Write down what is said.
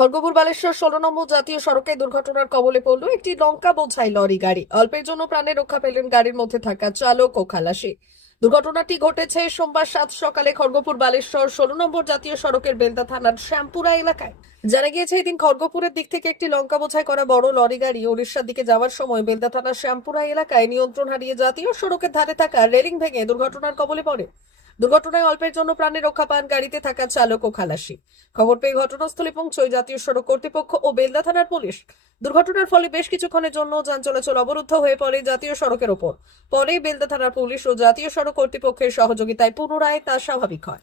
খড়গপুর বালেশ্বর ষোলো নম্বর জাতীয় সড়কে দুর্ঘটনার কবলে পড়ল একটি লঙ্কা বোঝাই লরি গাড়ি। অল্পের জন্য প্রাণে রক্ষা পেলেন গাড়ির মধ্যে থাকা চালক ও খালাসি। দুর্ঘটনাটি ঘটেছে সোমবার সাত সকালে খড়গপুর বালেশ্বর ষোলো নম্বর জাতীয় সড়কের বেলদা থানার শ্যামপুরা এলাকায়। জানা গিয়েছে, এদিন খড়গপুরের দিক থেকে একটি লঙ্কা বোঝাই করা বড় লরি গাড়ি ওড়িশার দিকে যাওয়ার সময় বেলদা থানার শ্যামপুরা এলাকায় নিয়ন্ত্রণ হারিয়ে জাতীয় সড়কের ধারে থাকা রেলিং ভেঙে দুর্ঘটনার কবলে পড়ে। দুর্ঘটনায় অল্পের জন্য প্রাণে রক্ষা পান গাড়িতে থাকা চালক ও খালাসি। খবর পেয়ে ঘটনাস্থলে পৌঁছয় জাতীয় সড়ক কর্তৃপক্ষ ও বেলদা থানার পুলিশ। দুর্ঘটনার ফলে বেশ কিছুক্ষণের জন্য যান চলাচল অবরুদ্ধ হয়ে পড়ে জাতীয় সড়কের ওপর। পরে বেলদা থানার পুলিশ ও জাতীয় সড়ক কর্তৃপক্ষের সহযোগিতায় পুনরায় তা স্বাভাবিক হয়।